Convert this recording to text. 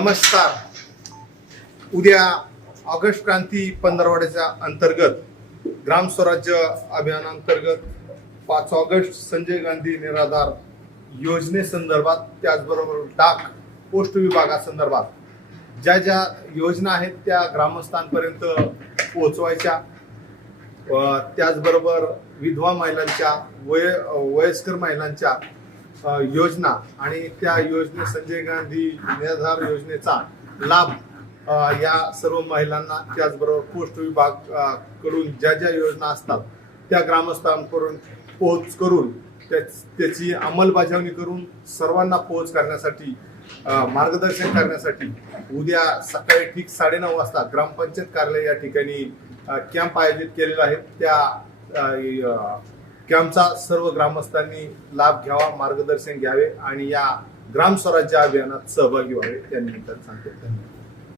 नमस्कार. उद्या ऑगस्ट क्रांती पंधरवड्याच्या अंतर्गत ग्राम स्वराज्य अभियानांतर्गत 5 ऑगस्ट संजय गांधी निराधार योजनेसंदर्भात, त्याचबरोबर डाक पोस्ट विभागासंदर्भात ज्या ज्या योजना आहेत त्या ग्रामस्थांपर्यंत पोहोचवायच्या, त्याचबरोबर विधवा महिलांच्या, वयस्कर महिलांच्या योजना आणि त्या योजने संजय गांधी निराधार योजनेचा लाभ या सर्व महिलांना, त्याचबरोबर पोस्ट विभाग कडून ज्या ज्या योजना असतात त्या ग्रामस्थांपर्यंत पोहोच करून त्याची अंमलबजावणी करून सर्वांना पोहोच करण्यासाठी, मार्गदर्शन करण्यासाठी उद्या सकाळी ठीक 9:30 वाजता ग्रामपंचायत कार्यालय या ठिकाणी कॅम्प आयोजित केलेला आहे. त्या कॅम्पचा सर्व ग्रामस्थांनी लाभ घ्यावा, मार्गदर्शन घ्यावे आणि या ग्राम स्वराज्य अभियानात सहभागी व्हावे. त्यांनी सांगतो.